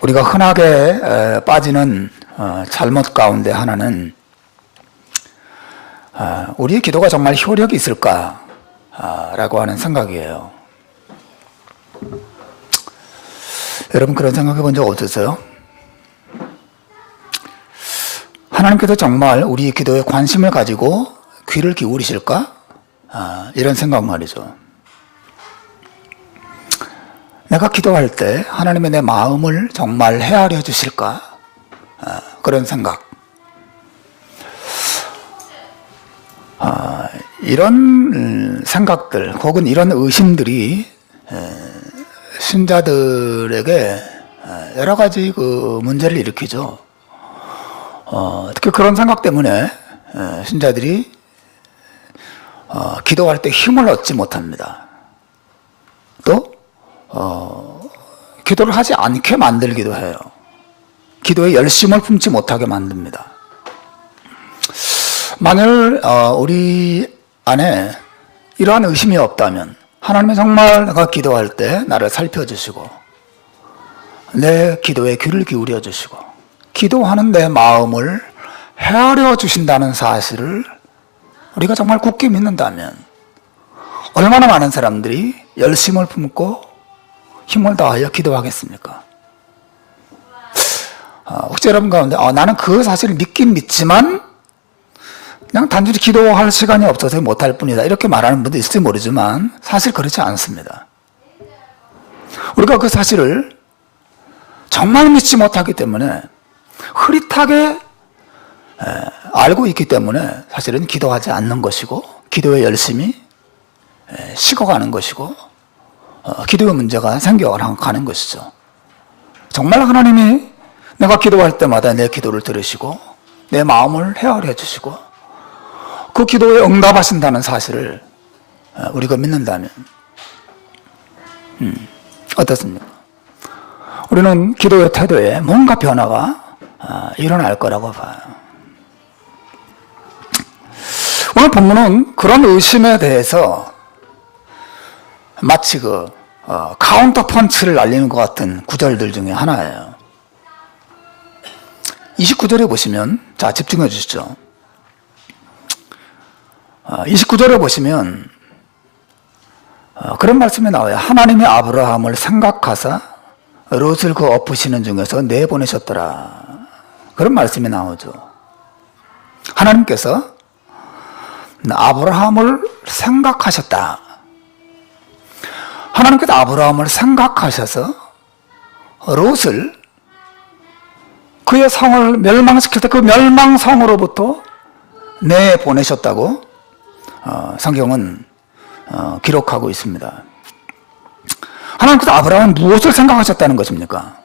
우리가 흔하게 빠지는 잘못 가운데 하나는 우리의 기도가 정말 효력이 있을까라고 하는 생각이에요. 여러분 그런 생각해 본 적 없으세요? 하나님께서 정말 우리의 기도에 관심을 가지고 귀를 기울이실까? 이런 생각 말이죠. 내가 기도할 때 하나님의 내 마음을 정말 헤아려 주실까? 그런 생각. 이런 생각들 혹은 이런 의심들이 신자들에게 여러 가지 그 문제를 일으키죠. 특히 그런 생각 때문에 신자들이 기도할 때 힘을 얻지 못합니다. 또 기도를 하지 않게 만들기도 해요. 기도에 열심을 품지 못하게 만듭니다. 만일 우리 안에 이러한 의심이 없다면 하나님이 정말 내가 기도할 때 나를 살펴주시고 내 기도에 귀를 기울여 주시고 기도하는 내 마음을 헤아려 주신다는 사실을 우리가 정말 굳게 믿는다면 얼마나 많은 사람들이 열심을 품고 힘을 다하여 기도하겠습니까? 혹시 여러분 가운데 나는 그 사실을 믿긴 믿지만 그냥 단순히 기도할 시간이 없어서 못할 뿐이다 이렇게 말하는 분도 있을지 모르지만 사실 그렇지 않습니다. 우리가 그 사실을 정말 믿지 못하기 때문에 흐릿하게 알고 있기 때문에 사실은 기도하지 않는 것이고 기도에 열심히 식어가는 것이고 기도의 문제가 생겨가는 것이죠. 정말 하나님이 내가 기도할 때마다 내 기도를 들으시고 내 마음을 헤아려 주시고 그 기도에 응답하신다는 사실을 우리가 믿는다면 어떻습니까? 우리는 기도의 태도에 뭔가 변화가 일어날 거라고 봐요. 오늘 본문은 그런 의심에 대해서 마치 카운터 펀치를 날리는 것 같은 구절들 중에 하나예요. 29절에 보시면, 자, 집중해 주시죠. 29절에 보시면, 그런 말씀이 나와요. 하나님이 아브라함을 생각하사 롯을 그 엎으시는 중에서 내보내셨더라. 그런 말씀이 나오죠. 하나님께서 아브라함을 생각하셨다. 하나님께서 아브라함을 생각하셔서 롯을 그의 성을 멸망시킬 때 그 멸망성으로부터 내보내셨다고 성경은 기록하고 있습니다. 하나님께서 아브라함은 무엇을 생각하셨다는 것입니까?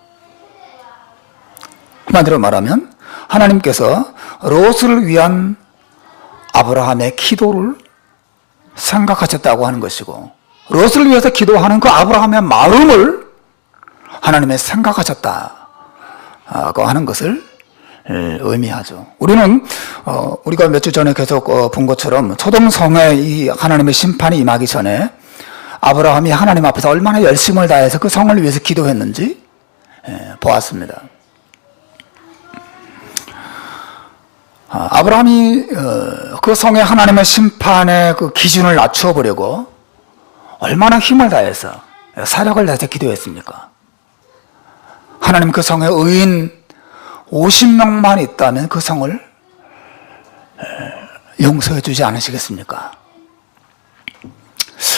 한마디로 말하면 하나님께서 롯을 위한 아브라함의 기도를 생각하셨다고 하는 것이고 롯을 위해서 기도하는 그 아브라함의 마음을 하나님이 생각하셨다고 하는 것을 의미하죠. 우리는 우리가 몇 주 전에 계속 본 것처럼 소돔성에 이 하나님의 심판이 임하기 전에 아브라함이 하나님 앞에서 얼마나 열심을 다해서 그 성을 위해서 기도했는지 보았습니다. 아브라함이 그 성에 하나님의 심판의 그 기준을 낮추어 보려고 얼마나 힘을 다해서 사력을 다해서 기도했습니까? 하나님 그 성에 의인 50명만 있다면 그 성을 용서해 주지 않으시겠습니까?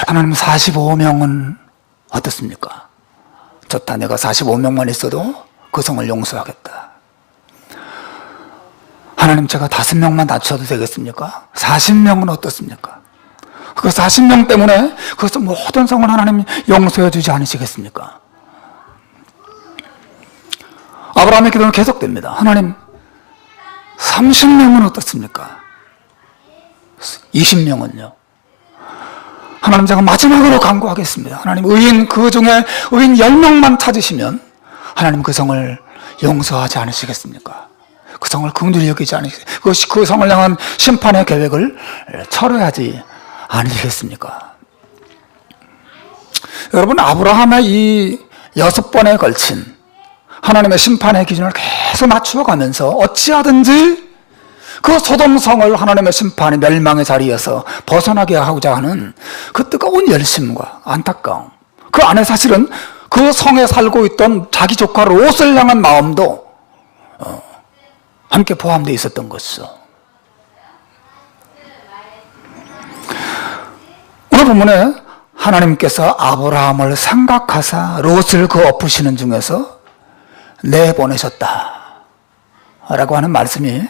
하나님 45명은 어떻습니까? 좋다, 내가 45명만 있어도 그 성을 용서하겠다. 하나님 제가 5명만 낮춰도 되겠습니까? 40명은 어떻습니까? 그 40명 때문에 그것은 모든 성을 하나님 용서해 주지 않으시겠습니까? 아브라함의 기도는 계속됩니다. 하나님 30명은 어떻습니까? 20명은요? 하나님 제가 마지막으로 간구하겠습니다. 하나님 의인 그 중에 의인 10명만 찾으시면 하나님 그 성을 용서하지 않으시겠습니까? 그 성을 긍휼히 여기지 않으시겠습니까? 그 성을 향한 심판의 계획을 철회하지 않으시겠습니까? 여러분 아브라함의 이 6번에 걸친 하나님의 심판의 기준을 계속 맞추어가면서 어찌하든지 그 소돔성을 하나님의 심판의 멸망의 자리에서 벗어나게 하고자 하는 그 뜨거운 열심과 안타까움, 그 안에 사실은 그 성에 살고 있던 자기 조카 롯을 향한 마음도 함께 포함되어 있었던 것이죠. 오늘 본문에 하나님께서 아브라함을 생각하사 롯을 그 엎으시는 중에서 내보내셨다 라고 하는 말씀이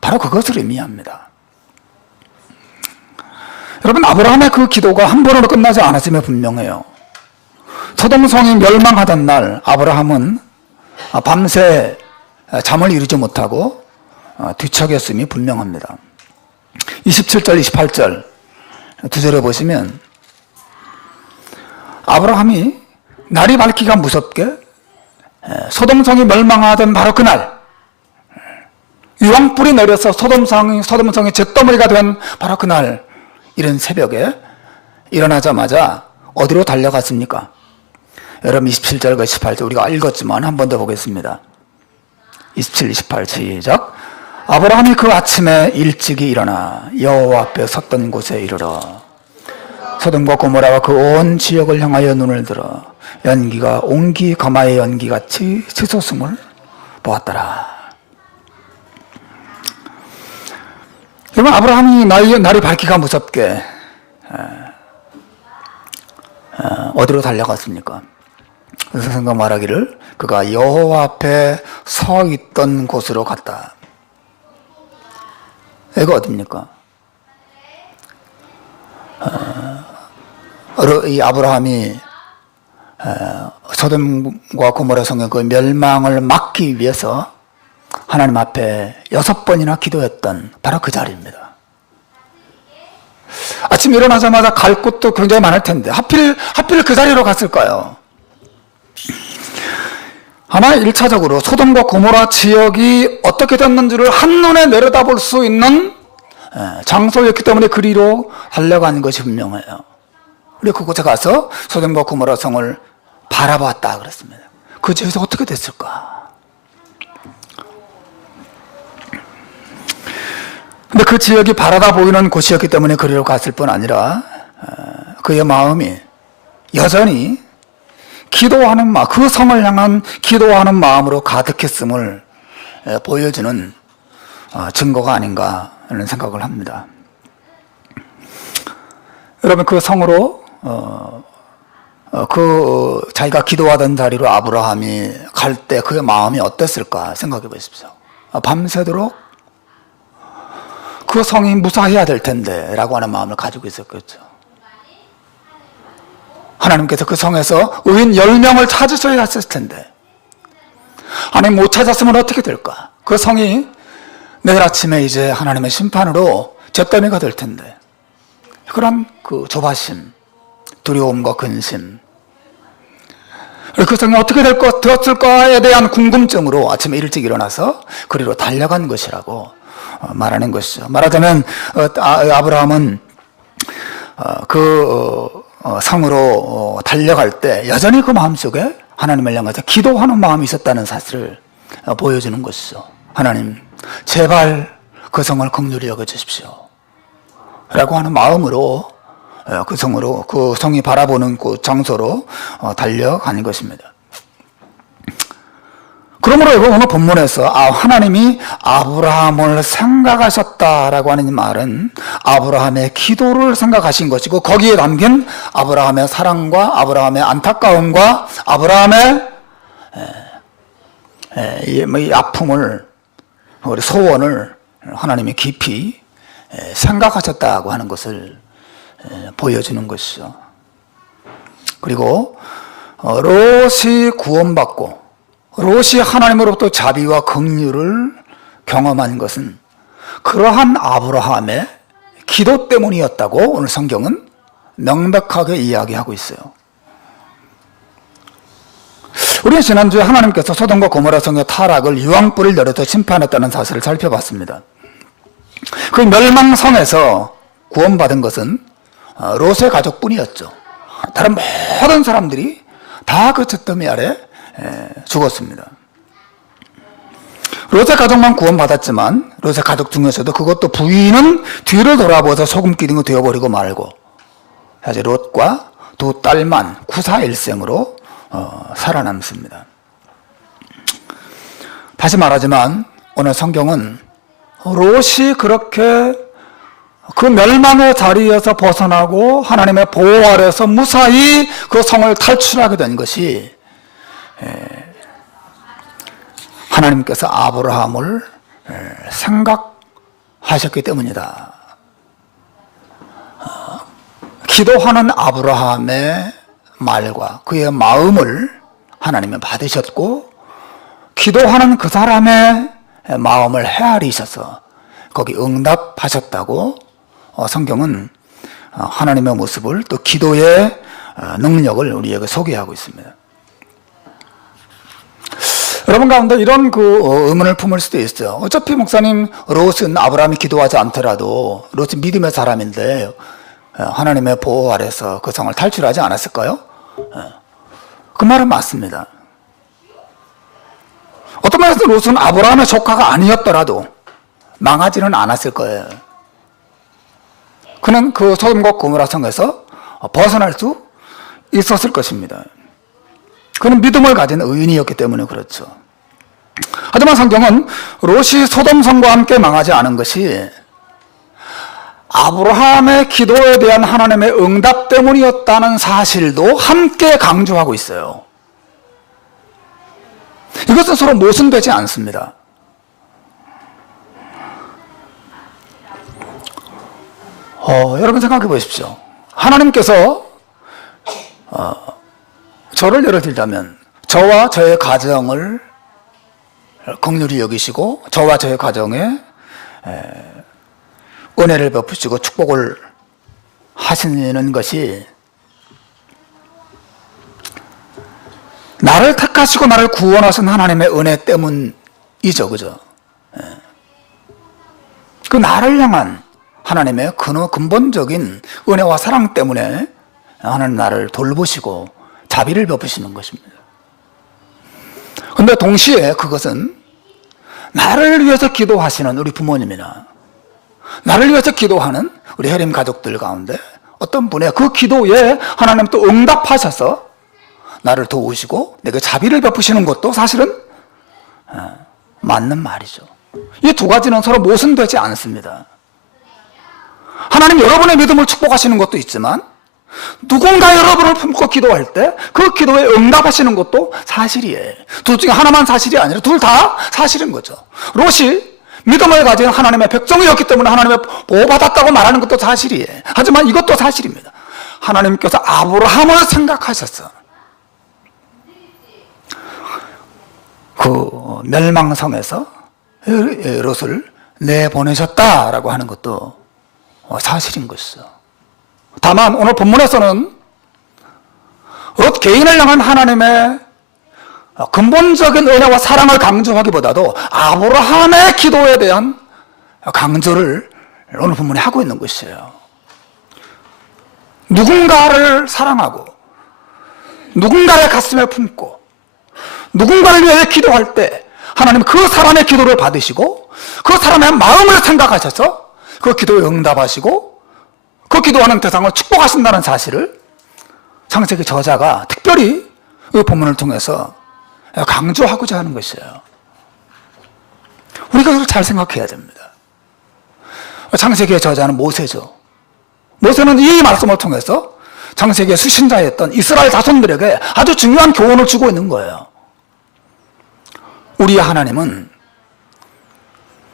바로 그것을 의미합니다. 여러분, 아브라함의 그 기도가 한 번으로 끝나지 않았음에 분명해요. 소돔성이 멸망하던 날 아브라함은 밤새 잠을 이루지 못하고 뒤척였음이 분명합니다. 27절, 28절 두 절에 보시면 아브라함이 날이 밝기가 무섭게 소돔성이 멸망하던 바로 그날 유황불이 내려서 소돔성이 잿더미가 된 바로 그날 이른 새벽에 일어나자마자 어디로 달려갔습니까? 여러분 27절과 28절 우리가 읽었지만 한 번 더 보겠습니다. 27, 28 시작. 아브라함이 그 아침에 일찍이 일어나 여호와 앞에 섰던 곳에 이르러 소돔과 고모라와 그 온 지역을 향하여 눈을 들어 연기가 옹기 가마의 연기같이 치솟음을 보았더라. 여러분, 아브라함이 날이 밝기가 무섭게 어디로 달려갔습니까? 그래서 성경 말하기를 그가 여호와 앞에 서 있던 곳으로 갔다. 여기가 어디입니까? 이 아브라함이 소돔과 고모라 성의 그 멸망을 막기 위해서 하나님 앞에 6번이나 기도했던 바로 그 자리입니다. 아침 일어나자마자 갈 곳도 굉장히 많을 텐데 하필 그 자리로 갔을까요? 하나 1차적으로 소돔과 고모라 지역이 어떻게 됐는지를 한눈에 내려다볼 수 있는 장소였기 때문에 그리로 달려가는 것이 분명해요. 우리 그곳에 가서 소돔과 고모라 성을 바라봤다 그랬습니다. 그 지역에서 어떻게 됐을까? 근데 그 지역이 바라다 보이는 곳이었기 때문에 그리로 갔을 뿐 아니라 그의 마음이 여전히 기도하는 마음, 그 성을 향한 기도하는 마음으로 가득했음을 보여주는 증거가 아닌가 하는 생각을 합니다. 여러분, 그 성으로 자기가 기도하던 자리로 아브라함이 갈 때 그의 마음이 어땠을까 생각해 보십시오. 밤새도록 그 성이 무사해야 될 텐데 라고 하는 마음을 가지고 있었겠죠. 하나님께서 그 성에서 의인 10명을 찾으셔야 했을 텐데 하나님 못 찾았으면 어떻게 될까? 그 성이 내일 아침에 이제 하나님의 심판으로 잿더미가 될 텐데 그런 그 조바심, 두려움과 근심, 그 성이 어떻게 되었을까에 대한 궁금증으로 아침에 일찍 일어나서 그리로 달려간 것이라고 말하는 것이죠. 말하자면 아브라함은 성으로 달려갈 때 여전히 그 마음속에 하나님을 향해서 기도하는 마음이 있었다는 사실을 보여주는 것이죠. 하나님, 제발 그 성을 긍휼히 여겨주십시오 라고 하는 마음으로 그 성이 바라보는 그 장소로 달려가는 것입니다. 그러므로 오늘 본문에서 하나님이 아브라함을 생각하셨다라고 하는 말은 아브라함의 기도를 생각하신 것이고 거기에 담긴 아브라함의 사랑과 아브라함의 안타까움과 아브라함의 이 아픔을, 우리 소원을 하나님이 깊이 생각하셨다고 하는 것을 보여주는 것이죠. 그리고 롯이 구원받고 롯이 하나님으로부터 자비와 긍휼을 경험한 것은 그러한 아브라함의 기도 때문이었다고 오늘 성경은 명백하게 이야기하고 있어요. 우리는 지난주에 하나님께서 소돔과 고모라 성의 타락을 유황불을 내려서 심판했다는 사실을 살펴봤습니다. 그 멸망성에서 구원받은 것은 롯의 가족뿐이었죠. 다른 모든 사람들이 다 그 잿더미 아래 죽었습니다. 롯의 가족만 구원받았지만 롯의 가족 중에서도 그것도 부인은 뒤를 돌아보아서 소금기둥이 되어버리고 말고 사실 롯과 두 딸만 구사일생으로 살아남습니다. 다시 말하지만 오늘 성경은 롯이 그렇게 그 멸망의 자리에서 벗어나고 하나님의 보호 아래서 무사히 그 성을 탈출하게 된 것이 하나님께서 아브라함을 생각하셨기 때문이다. 기도하는 아브라함의 말과 그의 마음을 하나님은 받으셨고 기도하는 그 사람의 마음을 헤아리셔서 거기 응답하셨다고 성경은 하나님의 모습을 또 기도의 능력을 우리에게 소개하고 있습니다. 여러분 가운데 이런 의문을 품을 수도 있어요. 어차피 목사님 롯은 아브라함이 기도하지 않더라도 롯은 믿음의 사람인데 하나님의 보호 아래서 그 성을 탈출하지 않았을까요? 그 말은 맞습니다. 어떤 면에서 롯은 아브라함의 조카가 아니었더라도 망하지는 않았을 거예요. 그는 그 소돔과 고모라 성에서 벗어날 수 있었을 것입니다. 그는 믿음을 가진 의인이었기 때문에 그렇죠. 하지만 성경은 롯이 소돔성과 함께 망하지 않은 것이 아브라함의 기도에 대한 하나님의 응답 때문이었다는 사실도 함께 강조하고 있어요. 이것은 서로 모순되지 않습니다. 여러분 생각해 보십시오. 하나님께서 저를 예를 들자면 저와 저의 가정을 긍휼히 여기시고 저와 저의 가정에 은혜를 베푸시고 축복을 하시는 것이 나를 택하시고 나를 구원하신 하나님의 은혜 때문이죠. 그죠? 그 나를 향한 하나님의 근본적인 은혜와 사랑 때문에 하나님 나를 돌보시고 자비를 베푸시는 것입니다. 그런데 동시에 그것은 나를 위해서 기도하시는 우리 부모님이나 나를 위해서 기도하는 우리 혜림 가족들 가운데 어떤 분의 그 기도에 하나님 또 응답하셔서 나를 도우시고 내게 자비를 베푸시는 것도 사실은 맞는 말이죠. 이 두 가지는 서로 모순되지 않습니다. 하나님 여러분의 믿음을 축복하시는 것도 있지만 누군가 여러분을 품고 기도할 때 그 기도에 응답하시는 것도 사실이에요. 둘 중에 하나만 사실이 아니라 둘 다 사실인 거죠. 롯이 믿음을 가진 하나님의 백성이었기 때문에 하나님의 보호받았다고 말하는 것도 사실이에요. 하지만 이것도 사실입니다. 하나님께서 아브라함을 생각하셔서 그 멸망성에서 롯을 내보내셨다라고 하는 것도 사실인 것이죠. 다만 오늘 본문에서는 롯 개인을 향한 하나님의 근본적인 은혜와 사랑을 강조하기보다도 아브라함의 기도에 대한 강조를 오늘 본문에 하고 있는 것이에요. 누군가를 사랑하고 누군가의 가슴에 품고 누군가를 위해 기도할 때 하나님 그 사람의 기도를 받으시고 그 사람의 마음을 생각하셔서 그 기도에 응답하시고 그 기도하는 대상을 축복하신다는 사실을 창세기 저자가 특별히 이 본문을 통해서 강조하고자 하는 것이에요. 우리가 그걸 잘 생각해야 됩니다. 창세기의 저자는 모세죠. 모세는 이 말씀을 통해서 창세기의 수신자였던 이스라엘 자손들에게 아주 중요한 교훈을 주고 있는 거예요. 우리 하나님은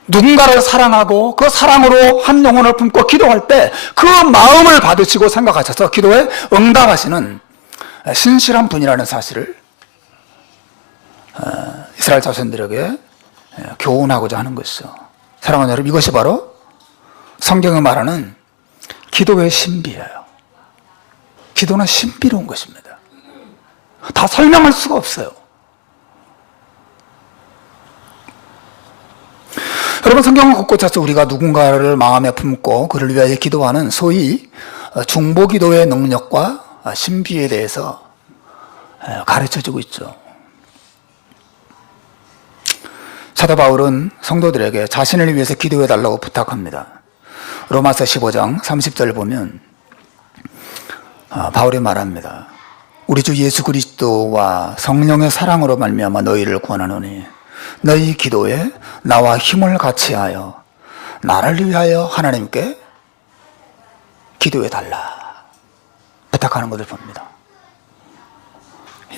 누군가를 사랑하고 그 사랑으로 한 영혼을 품고 기도할 때 그 마음을 받으시고 생각하셔서 기도에 응답하시는 신실한 분이라는 사실을 이스라엘 자손들에게 교훈하고자 하는 것이죠. 사랑하는 여러분, 이것이 바로 성경이 말하는 기도의 신비예요. 기도는 신비로운 것입니다. 다 설명할 수가 없어요. 여러분, 성경은 곳곳에서 우리가 누군가를 마음에 품고 그를 위하여 기도하는 소위 중보기도의 능력과 신비에 대해서 가르쳐주고 있죠. 사도 바울은 성도들에게 자신을 위해서 기도해 달라고 부탁합니다. 로마서 15장 30절 보면 바울이 말합니다. 우리 주 예수 그리스도와 성령의 사랑으로 말미암아 너희를 구원하노니 너희 기도에 나와 힘을 같이하여 나를 위하여 하나님께 기도해 달라 부탁하는 것을 봅니다.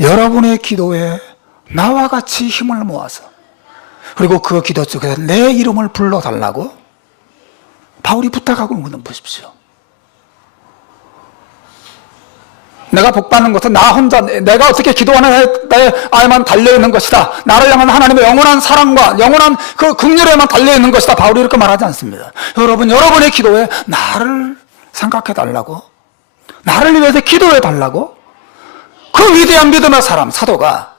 여러분의 기도에 나와 같이 힘을 모아서 그리고 그 기도 속에서 내 이름을 불러달라고 바울이 부탁하고 있는 것을 보십시오. 내가 복받는 것은 나 혼자 내가 어떻게 기도하는 내 안에만 달려있는 것이다. 나를 향한 하나님의 영원한 사랑과 영원한 그 긍휼에만 달려있는 것이다. 바울이 이렇게 말하지 않습니다. 여러분의 기도에 나를 생각해 달라고, 나를 위해서 기도해 달라고 그 위대한 믿음의 사람 사도가,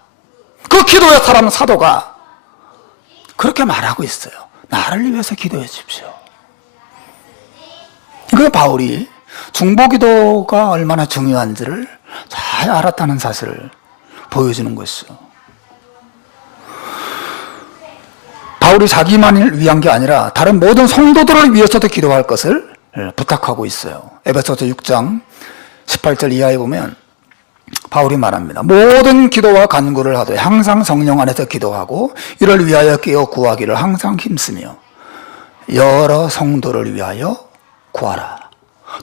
그 기도의 사람 사도가 그렇게 말하고 있어요. 나를 위해서 기도해 주십시오. 그 바울이 중보기도가 얼마나 중요한지를 잘 알았다는 사실을 보여주는 것이죠. 바울이 자기만을 위한 게 아니라 다른 모든 성도들을 위해서도 기도할 것을 부탁하고 있어요. 에베소서 6장 18절 이하에 보면 바울이 말합니다. 모든 기도와 간구를 하되 항상 성령 안에서 기도하고 이를 위하여 깨어 구하기를 항상 힘쓰며 여러 성도를 위하여 구하라.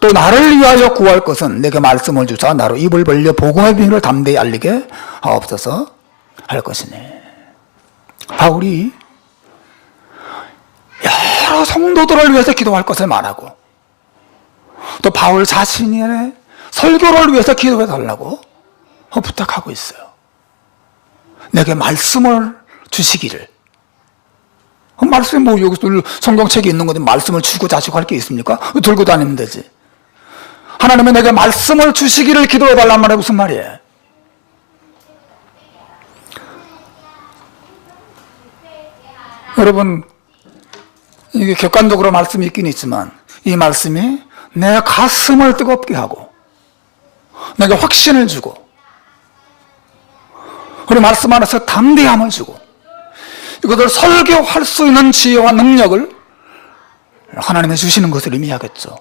또 나를 위하여 구할 것은 내게 말씀을 주사 나로 입을 벌려 복음의 비밀을 담대히 알리게 하옵소서 할 것이니. 바울이 여러 성도들을 위해서 기도할 것을 말하고 또 바울 자신의 설교를 위해서 기도해 달라고 부탁하고 있어요. 내게 말씀을 주시기를. 말씀이 뭐 여기 성경책에 있는 건데 말씀을 주고 자시고 할 게 있습니까? 들고 다니면 되지. 하나님이 내게 말씀을 주시기를 기도해 달란 말이 무슨 말이에요? 여러분, 이게 객관적으로 말씀이 있긴 있지만 이 말씀이 내 가슴을 뜨겁게 하고 내게 확신을 주고 그리고 말씀 안에서 담대함을 주고 이것을 설교할 수 있는 지혜와 능력을 하나님이 주시는 것을 의미하겠죠.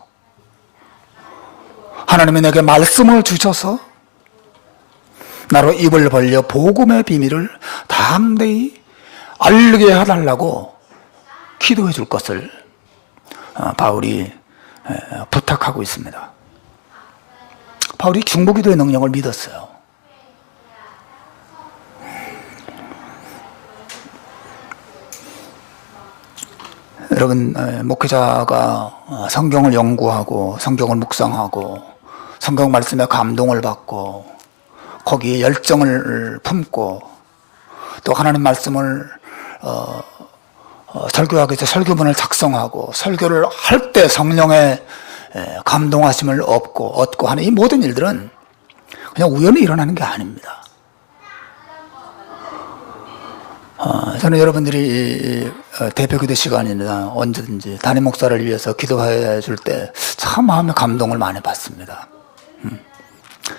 하나님이 내게 말씀을 주셔서 나로 입을 벌려 복음의 비밀을 담대히 알리게 해달라고 기도해 줄 것을 바울이 부탁하고 있습니다. 바울이 중보기도의 능력을 믿었어요. 여러분, 목회자가 성경을 연구하고 성경을 묵상하고 성경 말씀에 감동을 받고 거기에 열정을 품고 또 하나님 말씀을 설교하기 위해서 설교문을 작성하고 설교를 할 때 성령의 감동하심을 얻고 하는 이 모든 일들은 그냥 우연히 일어나는 게 아닙니다. 저는 여러분들이 대표기도 시간이나 언제든지 담임 목사를 위해서 기도해 줄 때 참 마음의 감동을 많이 받습니다.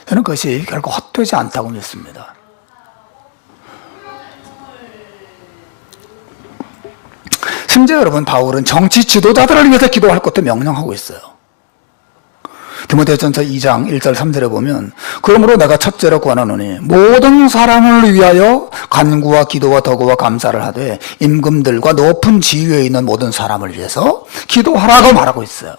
저는 그것이 결코 헛되지 않다고 믿습니다. 심지어 여러분, 바울은 정치 지도자들을 위해서 기도할 것도 명령하고 있어요. 디모데전서 2장 1절 3절에 보면 그러므로 내가 첫째로 권하노니 모든 사람을 위하여 간구와 기도와 덕어와 감사를 하되 임금들과 높은 지위에 있는 모든 사람을 위해서 기도하라고 말하고 있어요.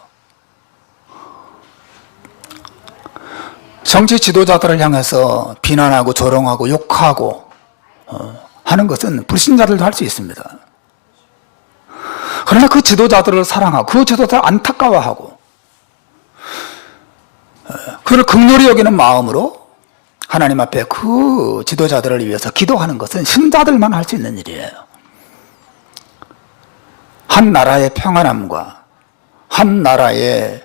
정치 지도자들을 향해서 비난하고 조롱하고 욕하고 하는 것은 불신자들도 할 수 있습니다. 그러나 그 지도자들을 사랑하고 그 지도자를 안타까워하고 그를 긍휼히 여기는 마음으로 하나님 앞에 그 지도자들을 위해서 기도하는 것은 신자들만 할 수 있는 일이에요. 한 나라의 평안함과 한 나라의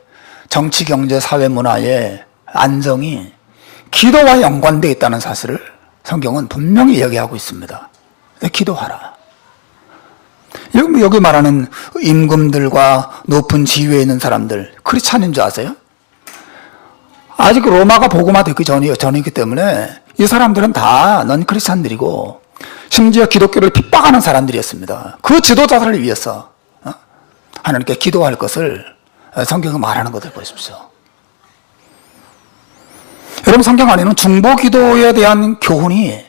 정치, 경제, 사회, 문화의 안정이 기도와 연관되어 있다는 사실을 성경은 분명히 얘기하고 있습니다. 기도하라. 여기 말하는 임금들과 높은 지위에 있는 사람들, 크리스찬인 줄 아세요? 아직 로마가 복음화되기 전이기 때문에 이 사람들은 다 넌 크리스찬들이고 심지어 기독교를 핍박하는 사람들이었습니다. 그 지도자들을 위해서 하나님께 기도할 것을 성경이 말하는 것을 보십시오. 여러분, 성경 안에는 중보 기도에 대한 교훈이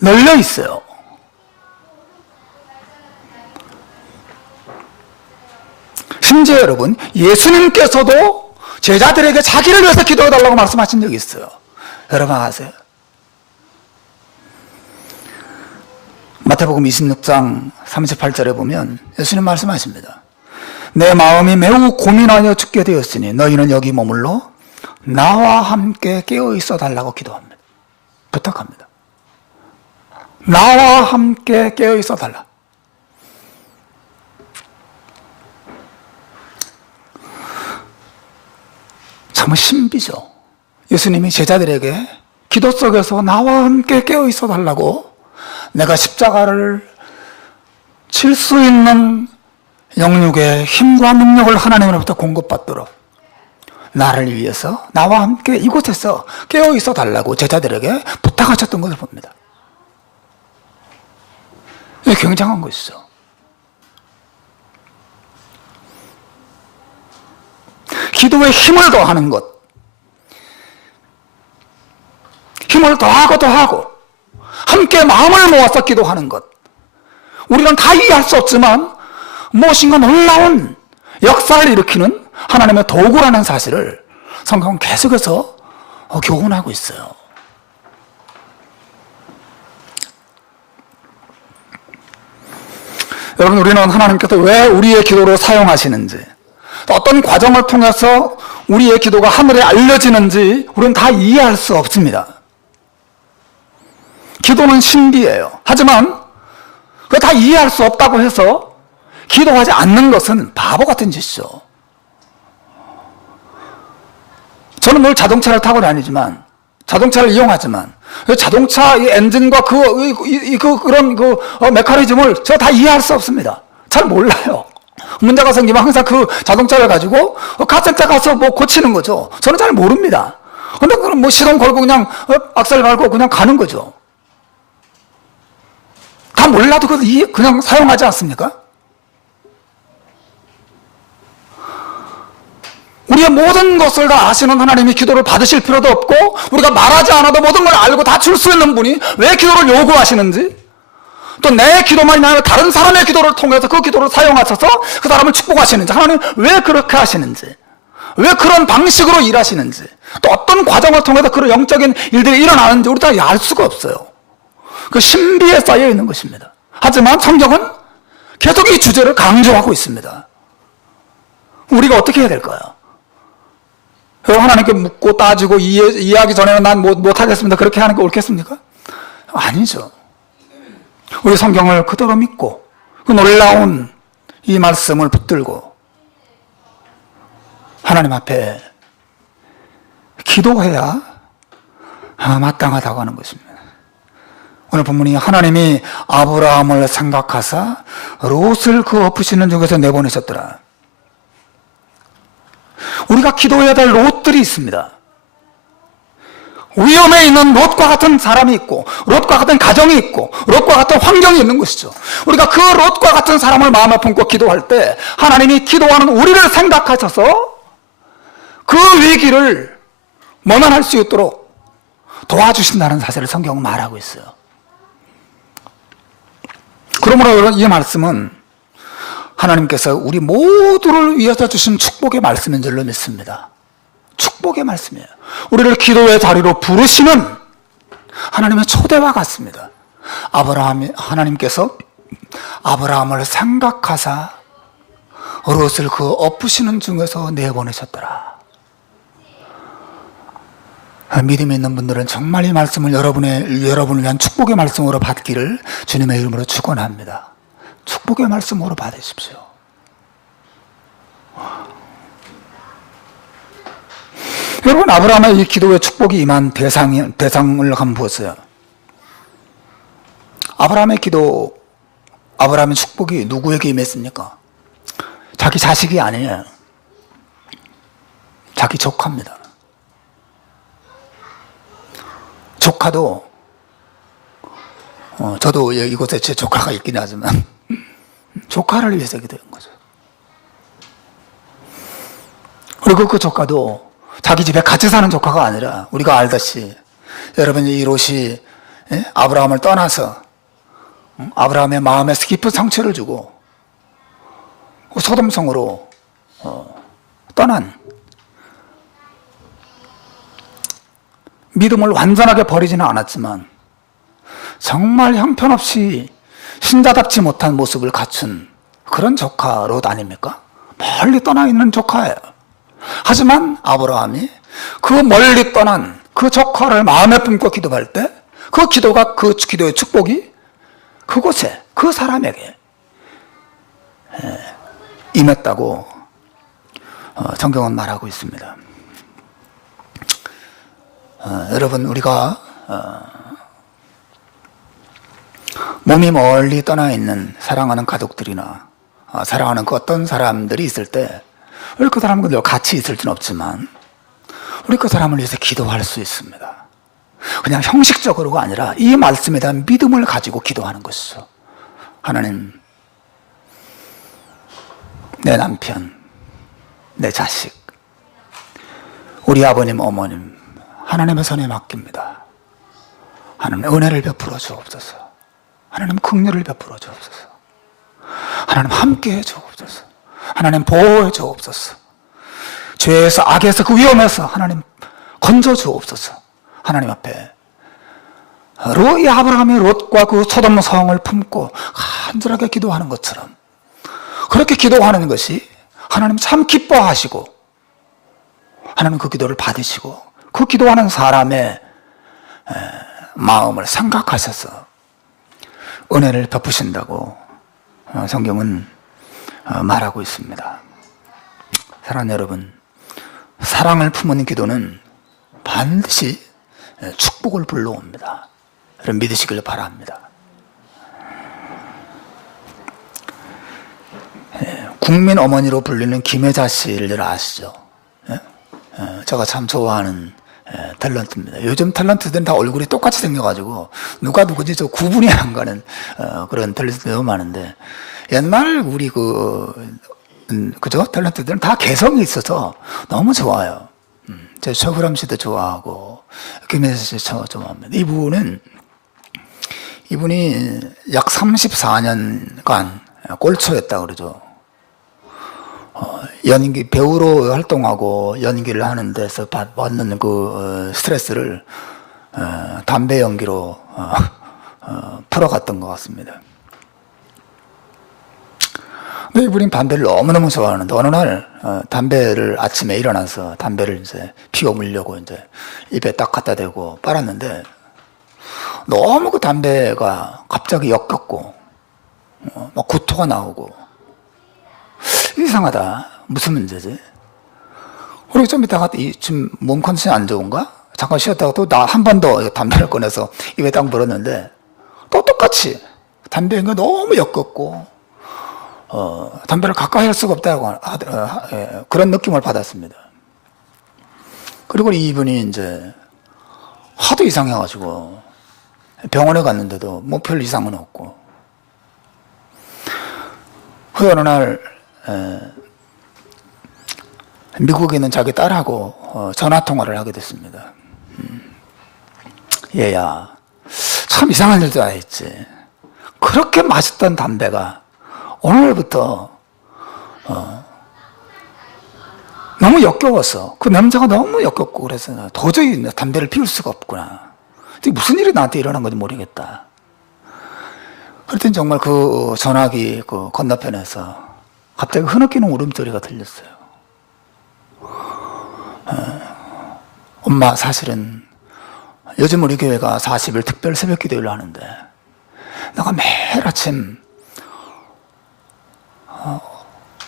널려 있어요. 심지어 여러분, 예수님께서도 제자들에게 자기를 위해서 기도해달라고 말씀하신 적이 있어요. 여러분 아세요? 마태복음 26장 38절에 보면 예수님 말씀하십니다. 내 마음이 매우 고민하여 죽게 되었으니 너희는 여기 머물러 나와 함께 깨어있어 달라고 기도합니다. 부탁합니다. 나와 함께 깨어있어 달라. 참 신비죠. 예수님이 제자들에게 기도 속에서 나와 함께 깨어있어 달라고, 내가 십자가를 칠 수 있는 영육의 힘과 능력을 하나님으로부터 공급받도록 나를 위해서 나와 함께 이곳에서 깨어있어 달라고 제자들에게 부탁하셨던 것을 봅니다. 이게 굉장한 것이죠. 기도에 힘을 더하는 것, 힘을 더하고 더하고 함께 마음을 모아서 기도하는 것, 우리는 다 이해할 수 없지만 무엇인가 놀라운 역사를 일으키는 하나님의 도구라는 사실을 성경은 계속해서 교훈하고 있어요. 여러분, 우리는 하나님께서 왜 우리의 기도를 사용하시는지, 어떤 과정을 통해서 우리의 기도가 하늘에 알려지는지 우리는 다 이해할 수 없습니다. 기도는 신비예요. 하지만 그거 다 이해할 수 없다고 해서 기도하지 않는 것은 바보 같은 짓이죠. 저는 늘 자동차를 타고 다니지만, 자동차를 이용하지만, 자동차 이 엔진과 그런 메커니즘을 제가 다 이해할 수 없습니다. 잘 몰라요. 문제가 생기면 항상 그 자동차를 가지고 카센터 가서 뭐 고치는 거죠. 저는 잘 모릅니다. 근데 그럼 뭐 시동 걸고 그냥 악셀 밟고 그냥 가는 거죠. 다 몰라도 그냥 사용하지 않습니까? 우리의 모든 것을 다 아시는 하나님이 기도를 받으실 필요도 없고, 우리가 말하지 않아도 모든 걸 알고 다 줄 수 있는 분이 왜 기도를 요구하시는지, 또 내 기도만이 아니라 다른 사람의 기도를 통해서 그 기도를 사용하셔서 그 사람을 축복하시는지, 하나님 왜 그렇게 하시는지, 왜 그런 방식으로 일하시는지, 또 어떤 과정을 통해서 그런 영적인 일들이 일어나는지 우리 다 알 수가 없어요. 그 신비에 쌓여 있는 것입니다. 하지만 성경은 계속 이 주제를 강조하고 있습니다. 우리가 어떻게 해야 될까요? 하나님께 묻고 따지고 이해하기 전에는 난 못하겠습니다, 그렇게 하는 게 옳겠습니까? 아니죠. 우리 성경을 그대로 믿고 그 놀라운 이 말씀을 붙들고 하나님 앞에 기도해야 마땅하다고 하는 것입니다. 오늘 본문이 하나님이 아브라함을 생각하사 롯을 그 엎으시는 중에서 내보내셨더라. 우리가 기도해야 될 롯들이 있습니다. 위험에 있는 롯과 같은 사람이 있고, 롯과 같은 가정이 있고, 롯과 같은 환경이 있는 것이죠. 우리가 그 롯과 같은 사람을 마음에 품고 기도할 때 하나님이 기도하는 우리를 생각하셔서 그 위기를 모면할 수 있도록 도와주신다는 사실을 성경은 말하고 있어요. 그러므로 이 말씀은 하나님께서 우리 모두를 위해서 주신 축복의 말씀인 줄로 믿습니다. 축복의 말씀이에요. 우리를 기도의 자리로 부르시는 하나님의 초대와 같습니다. 하나님께서 아브라함을 생각하사 롯을 그 엎으시는 중에서 내보내셨더라. 믿음이 있는 분들은 정말 이 말씀을 여러분을 위한 축복의 말씀으로 받기를 주님의 이름으로 축원합니다. 축복의 말씀으로 받으십시오. 여러분, 아브라함의 이 기도의 축복이 임한 대상을 한번 보세요. 아브라함의 축복이 누구에게 임했습니까? 자기 자식이 아니에요. 자기 조카입니다. 조카도 저도 이곳에 제 조카가 있긴 하지만 조카를 위해서 기도한 거죠. 그리고 그 조카도 자기 집에 같이 사는 조카가 아니라 우리가 알다시 여러분 이 롯이 아브라함을 떠나서 아브라함의 마음에 깊은 상처를 주고 소돔성으로 떠난 믿음을 완전하게 버리지는 않았지만 정말 형편없이 신자답지 못한 모습을 갖춘 그런 조카 롯 아닙니까? 멀리 떠나 있는 조카예요. 하지만 아브라함이 그 멀리 떠난 그 조카를 마음에 품고 기도할 때 그 기도가 그 기도의 축복이 그곳에 그 사람에게 임했다고 성경은 말하고 있습니다. 여러분 우리가 몸이 멀리 떠나 있는 사랑하는 가족들이나 사랑하는 그 어떤 사람들이 있을 때 우리 그 사람과 같이 있을 수는 없지만 우리 그 사람을 위해서 기도할 수 있습니다. 그냥 형식적으로가 아니라 이 말씀에 대한 믿음을 가지고 기도하는 것이죠. 하나님, 내 남편, 내 자식, 우리 아버님, 어머님 하나님의 손에 맡깁니다. 하나님 은혜를 베풀어 주옵소서. 하나님 긍휼을 베풀어 주옵소서. 하나님 함께해 주옵소서. 하나님 보호해 주옵소서. 죄에서 악에서 그 위험에서 하나님 건져 주옵소서. 하나님 앞에 이 아브라함이 롯과 그 소돔 성을 품고 간절하게 기도하는 것처럼 그렇게 기도하는 것이 하나님 참 기뻐하시고 하나님 그 기도를 받으시고 그 기도하는 사람의 마음을 생각하셔서 은혜를 베푸신다고 성경은 말하고 있습니다. 사랑하는 여러분, 사랑을 품은 기도는 반드시 축복을 불러옵니다. 여러분 믿으시길 바랍니다. 국민 어머니로 불리는 김혜자 씨를 아시죠? 제가 참 좋아하는 탤런트입니다. 요즘 탤런트들은 다 얼굴이 똑같이 생겨가지고 누가 누구지 저 구분이 안 가는 그런 탤런트들이 너무 많은데 옛날 우리 그죠? 탤런트들은 다 개성이 있어서 너무 좋아요. 제 최후람 씨도 좋아하고 김혜자 씨 좋아합니다. 이분이 약 34년간 꼴초였다 그러죠. 연기 배우로 활동하고 연기를 하는 데서 받는 그 스트레스를 담배 연기로 풀어갔던 것 같습니다. 근데 이분이 담배를 너무너무 좋아하는데 어느 날 담배를 아침에 일어나서 담배를 이제 피워 물려고 이제 입에 딱 갖다 대고 빨았는데 너무 그 담배가 갑자기 역겹고 막 구토가 나오고 이상하다. 무슨 문제지? 그리고 좀 이따가 지금 몸 컨디션이 안 좋은가? 잠깐 쉬었다가 또 나 한 번 더 담배를 꺼내서 입에 딱 물었는데 또 똑같이 담배가 너무 역겹고 담배를 가까이 할 수가 없다고 그런 느낌을 받았습니다. 그리고 이분이 이제 하도 이상해가지고 병원에 갔는데도 뭐 별 이상은 없고 그 어느 날 미국에 있는 자기 딸하고 전화 통화를 하게 됐습니다. 얘야, 참 이상한 일도 다 했지. 그렇게 맛있던 담배가 오늘부터 너무 역겨워서 그 냄새가 너무 역겹고 그래서 도저히 담배를 피울 수가 없구나. 무슨 일이 나한테 일어난 건지 모르겠다. 그랬더니 정말 그 전화기 그 건너편에서 갑자기 흐느끼는 울음소리가 들렸어요. 엄마, 사실은 요즘 우리 교회가 40일 특별 새벽 기도를 하는데 내가 매일 아침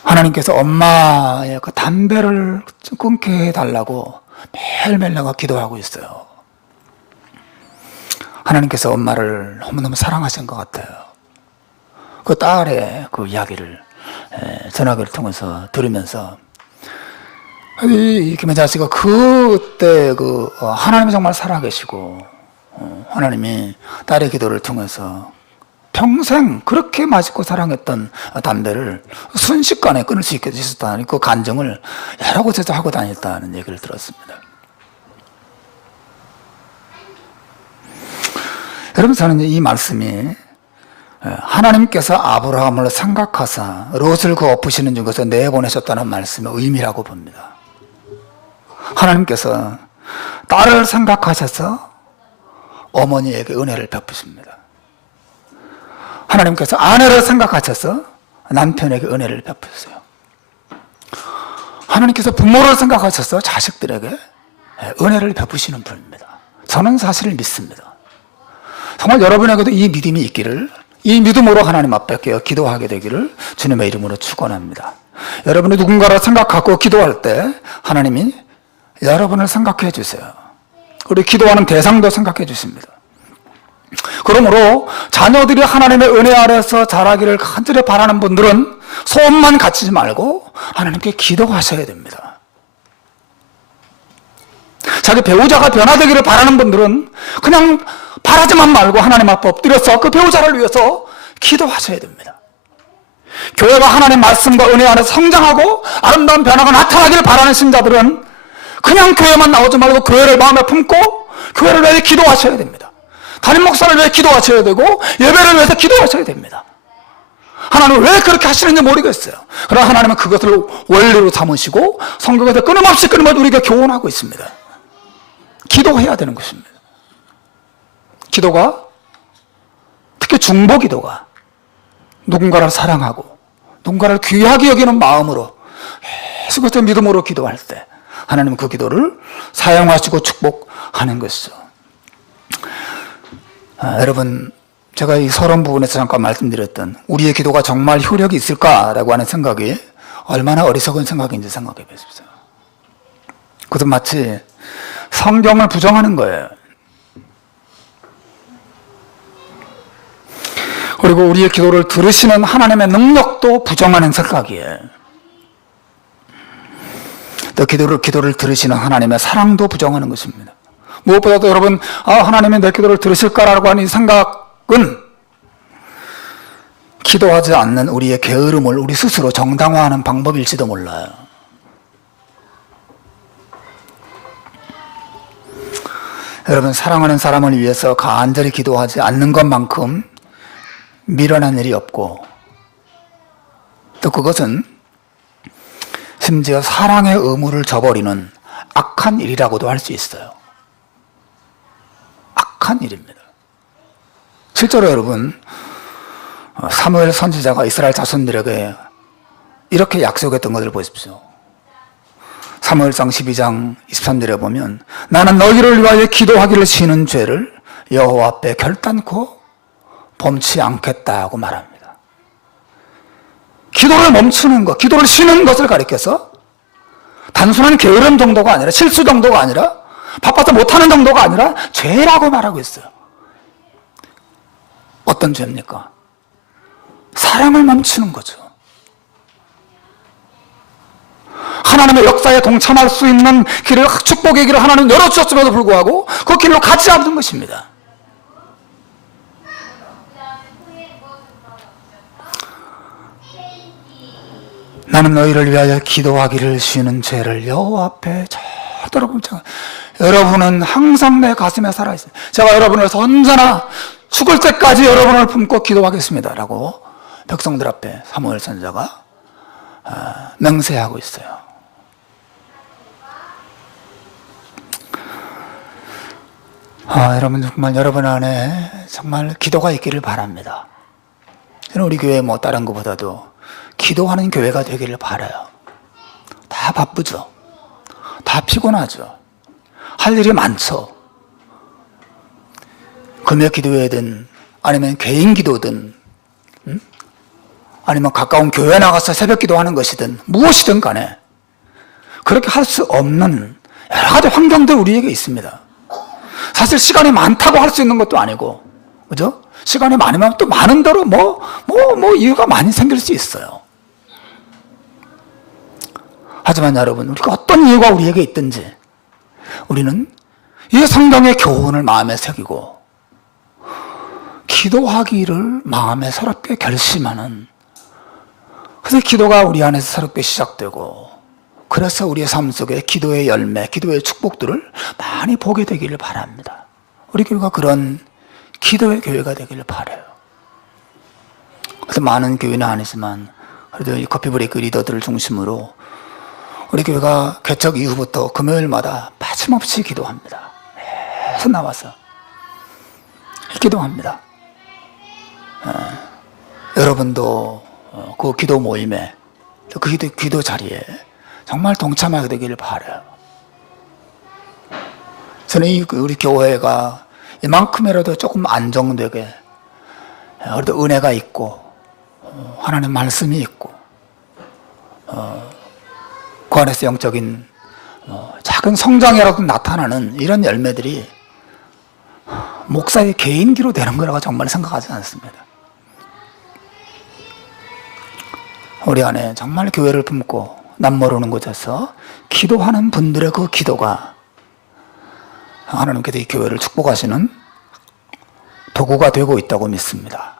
하나님께서 엄마의 그 담배를 끊게 해달라고 매일매일 내가 기도하고 있어요. 하나님께서 엄마를 너무너무 사랑하신 것 같아요. 그 딸의 그 이야기를 전화기를 통해서 들으면서 이 김혜자 씨가 그때 하나님이 정말 살아계시고 하나님이 딸의 기도를 통해서 평생 그렇게 맛있고 사랑했던 담배를 순식간에 끊을 수 있게 되셨다는 그 간증을 여러 곳에서 하고 다녔다는 얘기를 들었습니다. 여러분, 저는 이 말씀이 하나님께서 아브라함을 생각하사 롯을 그 엎으시는 중에서 내보내셨다는 말씀의 의미라고 봅니다. 하나님께서 딸을 생각하셔서 어머니에게 은혜를 베푸십니다. 하나님께서 아내를 생각하셔서 남편에게 은혜를 베푸세요. 하나님께서 부모를 생각하셔서 자식들에게 은혜를 베푸시는 분입니다. 저는 사실을 믿습니다. 정말 여러분에게도 이 믿음이 있기를, 이 믿음으로 하나님 앞에 기도하게 되기를 주님의 이름으로 축원합니다. 여러분이 누군가를 생각하고 기도할 때 하나님이 여러분을 생각해 주세요. 우리 기도하는 대상도 생각해 주십니다. 그러므로 자녀들이 하나님의 은혜 아래서 자라기를 간절히 바라는 분들은 소원만 갖지 말고 하나님께 기도하셔야 됩니다. 자기 배우자가 변화되기를 바라는 분들은 그냥 바라지만 말고 하나님 앞에 엎드려서 그 배우자를 위해서 기도하셔야 됩니다. 교회가 하나님 말씀과 은혜 안에서 성장하고 아름다운 변화가 나타나기를 바라는 신자들은 그냥 교회만 나오지 말고 교회를 마음에 품고 교회를 위해 기도하셔야 됩니다. 담임 목사를 위해 기도하셔야 되고 예배를 위해서 기도하셔야 됩니다. 하나님은 왜 그렇게 하시는지 모르겠어요. 그러나 하나님은 그것을 원리로 삼으시고 성경에서 끊임없이 우리에게 교훈하고 있습니다. 기도해야 되는 것입니다. 기도가, 특히 중보 기도가 누군가를 사랑하고 누군가를 귀하게 여기는 마음으로 계속해서 믿음으로 기도할 때 하나님은 그 기도를 사용하시고 축복하는 것이죠. 여러분, 제가 이 서론 부분에서 잠깐 말씀드렸던 우리의 기도가 정말 효력이 있을까라고 하는 생각이 얼마나 어리석은 생각인지 생각해 보십시오. 그것은 마치 성경을 부정하는 거예요. 그리고 우리의 기도를 들으시는 하나님의 능력도 부정하는 생각이에요. 또 기도를 들으시는 하나님의 사랑도 부정하는 것입니다. 무엇보다도 여러분, 하나님이 내 기도를 들으실까라고 하는 이 생각은 기도하지 않는 우리의 게으름을 우리 스스로 정당화하는 방법일지도 몰라요. 여러분, 사랑하는 사람을 위해서 간절히 기도하지 않는 것만큼 미련한 일이 없고, 또 그것은 심지어 사랑의 의무를 저버리는 악한 일이라고도 할 수 있어요. 악한 일입니다. 실제로 여러분, 사무엘 선지자가 이스라엘 자손들에게 이렇게 약속했던 것을 보십시오. 사무엘상 12장 23절에 보면 나는 너희를 위하여 기도하기를 쉬는 죄를 여호와 앞에 결단코 범치 않겠다고 말합니다. 기도를 멈추는 것, 기도를 쉬는 것을 가리켜서 단순한 게으름 정도가 아니라, 실수 정도가 아니라, 바빠서 못하는 정도가 아니라 죄라고 말하고 있어요. 어떤 죄입니까? 사랑을 멈추는 거죠. 하나님의 역사에 동참할 수 있는 길을, 축복의 길을 하나님 열어주셨음에도 불구하고 그 길로 가지 않는 것입니다. 나는 너희를 위하여 기도하기를 쉬는 죄를 여호와 앞에 절대로 범치 않겠다. 여러분은 항상 내 가슴에 살아있어요. 제가 여러분을 위해서 언제나 죽을 때까지 여러분을 품고 기도하겠습니다 라고 백성들 앞에 사무엘 선지자가 맹세하고 있어요. 여러분, 정말 여러분 안에 정말 기도가 있기를 바랍니다. 저는 우리 교회 다른 것보다도 기도하는 교회가 되기를 바라요. 다 바쁘죠. 다 피곤하죠. 할 일이 많죠. 금요 기도회든 아니면 개인 기도든 아니면 가까운 교회 나가서 새벽 기도하는 것이든 무엇이든 간에 그렇게 할 수 없는 여러 가지 환경들 우리에게 있습니다. 사실 시간이 많다고 할 수 있는 것도 아니고, 그죠? 시간이 많으면 또 많은 대로 이유가 많이 생길 수 있어요. 하지만 여러분, 우리가 어떤 이유가 우리에게 있든지 우리는 이 성경의 교훈을 마음에 새기고 기도하기를 마음에 새롭게 결심하는, 그래서 기도가 우리 안에서 새롭게 시작되고, 그래서 우리의 삶 속에 기도의 열매, 기도의 축복들을 많이 보게 되기를 바랍니다. 우리 교회가 그런 기도의 교회가 되기를 바라요. 그래서 많은 교회는 아니지만 그래도 이 커피 브레이크 리더들을 중심으로 우리 교회가 개척 이후부터 금요일마다 빠짐없이 기도합니다. 계속 나와서 기도합니다. 여러분도 그 기도 모임에, 그 기도 자리에 정말 동참하게 되기를 바라요. 저는 우리 교회가 이만큼이라도 조금 안정되게, 그래도 은혜가 있고 하나님 말씀이 있고 그 안에서 영적인 작은 성장이라도 나타나는 이런 열매들이 목사의 개인기로 되는 거라고 정말 생각하지 않습니다. 우리 안에 정말 교회를 품고 남모르는 곳에서 기도하는 분들의 그 기도가 하나님께서 이 교회를 축복하시는 도구가 되고 있다고 믿습니다.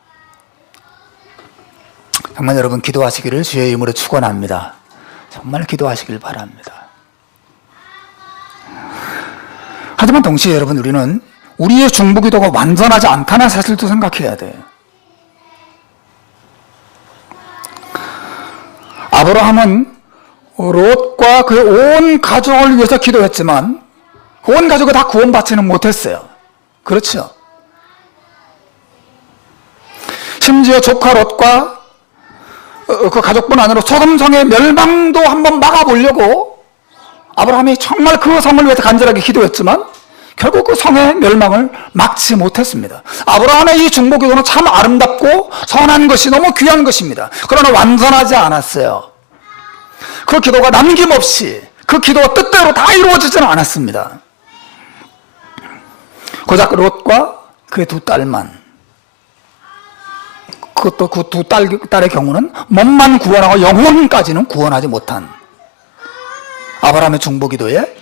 정말 여러분 기도하시기를 주의 이름으로 축원합니다. 정말 기도하시길 바랍니다. 하지만 동시에 여러분, 우리는 우리의 중보기도가 완전하지 않다는 사실도 생각해야 돼요. 아브라함은 롯과 그의 온 가족을 위해서 기도했지만 온 가족이 다 구원받지는 못했어요. 그렇죠? 심지어 조카 롯과 그 가족뿐 아니라 소돔성의 멸망도 한번 막아보려고 아브라함이 정말 그 성을 위해서 간절하게 기도했지만 결국 그 성의 멸망을 막지 못했습니다. 아브라함의 이 중보기도는 참 아름답고 선한 것이 너무 귀한 것입니다. 그러나 완전하지 않았어요. 그 기도가 남김없이, 그 기도가 뜻대로 다 이루어지지는 않았습니다. 고작 롯과 그의 두 딸만, 그것도 그 두 딸의 경우는 몸만 구원하고 영혼까지는 구원하지 못한 아브라함의 중보기도에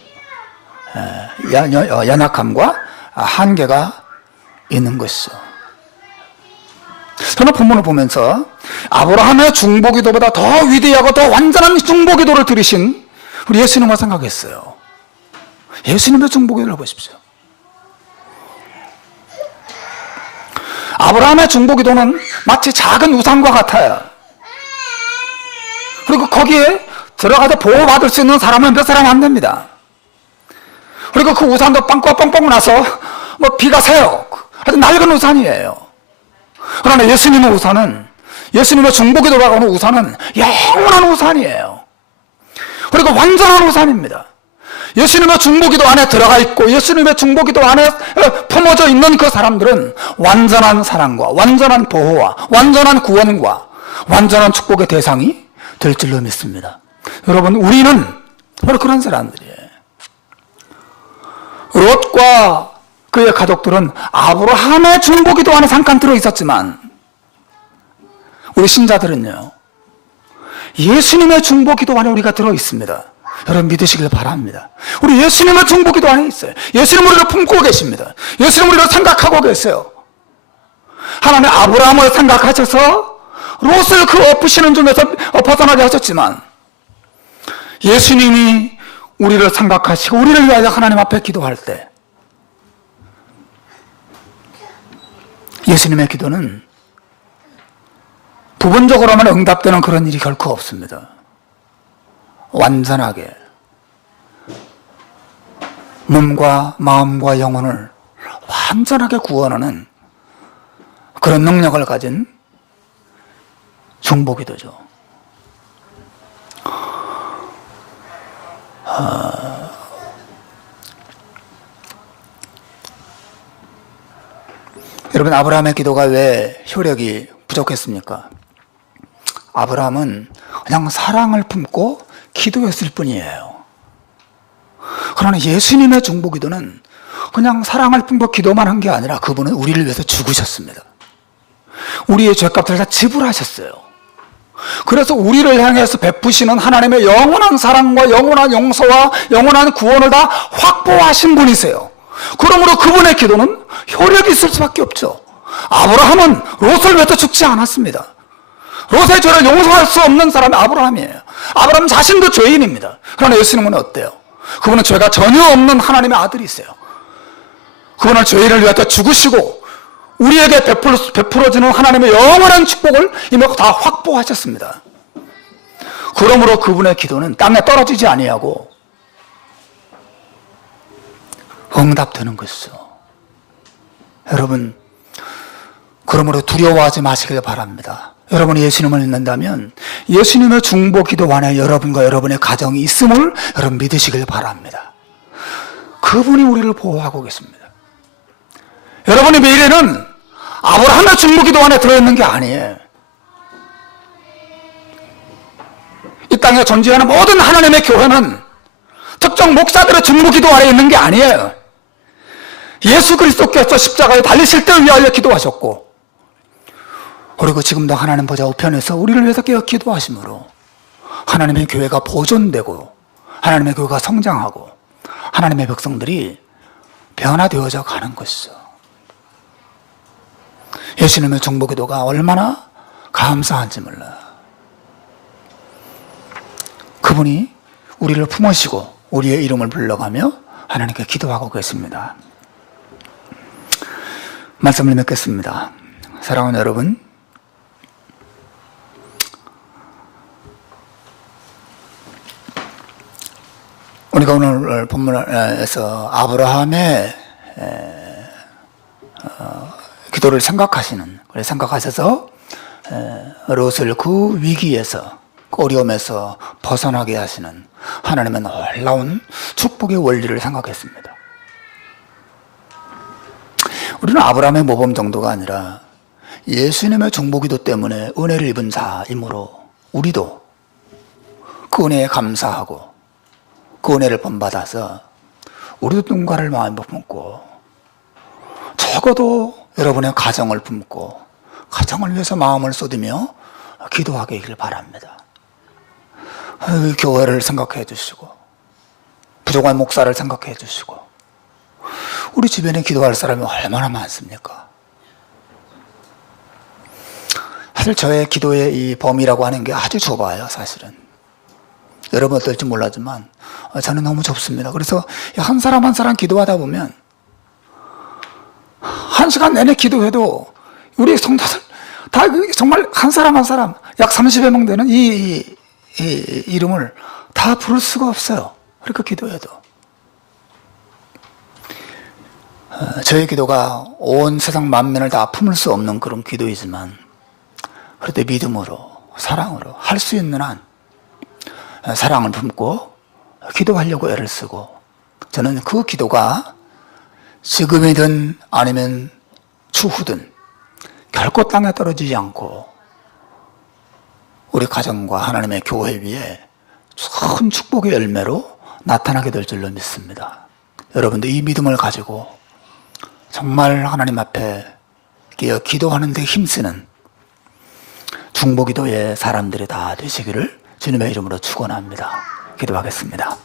연약함과 한계가 있는 것이죠. 저는 본문을 보면서 아브라함의 중보기도보다 더 위대하고 더 완전한 중보기도를 들으신 우리 예수님을 생각했어요. 예수님의 중보기도를 보십시오. 아브라함의 중보기도는 마치 작은 우상과 같아요. 그리고 거기에 들어가서 보호받을 수 있는 사람은 몇 사람 안 됩니다. 그리고 그 우산도 빵꾸가 뻥뻥 나서 비가 새요. 아주 낡은 우산이에요. 그러나 예수님의 우산은, 예수님의 중보기도라고 하는 우산은 영원한 우산이에요. 그리고 완전한 우산입니다. 예수님의 중보기도 안에 들어가 있고 예수님의 중보기도 안에 품어져 있는 그 사람들은 완전한 사랑과 완전한 보호와 완전한 구원과 완전한 축복의 대상이 될 줄로 믿습니다. 여러분, 우리는 바로 그런 사람들이에요. 롯과 그의 가족들은 아브라함의 중보기도 안에 잠깐 들어있었지만 우리 신자들은요, 예수님의 중보기도 안에 우리가 들어있습니다. 여러분 믿으시길 바랍니다. 우리 예수님의 중보기도 안에 있어요. 예수님 우리를 품고 계십니다. 예수님 우리를 생각하고 계세요. 하나님 아브라함을 생각하셔서 롯을 그 엎으시는 중에서 벗어나게 하셨지만 예수님이 우리를 생각하시고 우리를 위하여 하나님 앞에 기도할 때 예수님의 기도는 부분적으로만 응답되는 그런 일이 결코 없습니다. 완전하게 몸과 마음과 영혼을 완전하게 구원하는 그런 능력을 가진 중보기도죠. 여러분, 아브라함의 기도가 왜 효력이 부족했습니까? 아브라함은 그냥 사랑을 품고 기도했을 뿐이에요. 그러나 예수님의 중보기도는 그냥 사랑을 품고 기도만 한 게 아니라 그분은 우리를 위해서 죽으셨습니다. 우리의 죄값을 다 지불하셨어요. 그래서 우리를 향해서 베푸시는 하나님의 영원한 사랑과 영원한 용서와 영원한 구원을 다 확보하신 분이세요. 그러므로 그분의 기도는 효력이 있을 수밖에 없죠. 아브라함은 롯을 위해서 죽지 않았습니다. 롯의 죄를 용서할 수 없는 사람이 아브라함이에요. 아브라함 자신도 죄인입니다. 그러나 예수님은 어때요? 그분은 죄가 전혀 없는 하나님의 아들이세요. 그분은 죄인을 위하여 죽으시고 우리에게 베풀어지는 하나님의 영원한 축복을 이미 다 확보하셨습니다. 그러므로 그분의 기도는 땅에 떨어지지 아니하고 응답되는 것이죠. 여러분, 그러므로 두려워하지 마시길 바랍니다. 여러분이 예수님을 믿는다면 예수님의 중보 기도 안에 여러분과 여러분의 가정이 있음을 여러분 믿으시길 바랍니다. 그분이 우리를 보호하고 계십니다. 여러분의 미래는 아브라함의 중보 기도 안에 들어있는 게 아니에요. 이 땅에 존재하는 모든 하나님의 교회는 특정 목사들의 중보 기도 안에 있는 게 아니에요. 예수 그리스도께서 십자가에 달리실 때 위하여 기도하셨고, 그리고 지금도 하나님 보좌 우편에서 우리를 위해서 깨어 기도하심으로 하나님의 교회가 보존되고 하나님의 교회가 성장하고 하나님의 백성들이 변화되어져 가는 것이죠. 예수님의 중보 기도가 얼마나 감사한지 몰라요. 그분이 우리를 품으시고 우리의 이름을 불러가며 하나님께 기도하고 계십니다. 말씀을 맺겠습니다. 사랑하는 여러분, 우리가 오늘 본문에서 아브라함의 기도를 생각하셔서 롯을 그 위기에서, 그 어려움에서 벗어나게 하시는 하나님의 놀라운 축복의 원리를 생각했습니다. 우리는 아브라함의 모범 정도가 아니라 예수님의 중보기도 때문에 은혜를 입은 자이므로 우리도 그 은혜에 감사하고 그 은혜를 본받아서 우리도 누군가를 마음에 품고 적어도 여러분의 가정을 품고 가정을 위해서 마음을 쏟으며 기도하길 바랍니다. 교회를 생각해 주시고 부족한 목사를 생각해 주시고 우리 주변에 기도할 사람이 얼마나 많습니까? 사실 저의 기도의 이 범위라고 하는 게 아주 좁아요, 사실은. 여러분 어떨지 몰라지만 저는 너무 좁습니다. 그래서 한 사람 한 사람 기도하다 보면 1시간 내내 기도해도 우리 성도들 다 정말 한 사람 한 사람 약 30여 명 되는 이 이름을 다 부를 수가 없어요. 그렇게 기도해도. 저의 기도가 온 세상 만민을 다 품을 수 없는 그런 기도이지만 그래도 믿음으로 사랑으로 할 수 있는 한 사랑을 품고 기도하려고 애를 쓰고, 저는 그 기도가 지금이든 아니면 추후든 결코 땅에 떨어지지 않고 우리 가정과 하나님의 교회 위에 큰 축복의 열매로 나타나게 될 줄로 믿습니다. 여러분도 이 믿음을 가지고 정말 하나님 앞에 기도하는 데 힘쓰는 중보기도의 사람들이 다 되시기를 주님의 이름으로 축원합니다. 기도하겠습니다.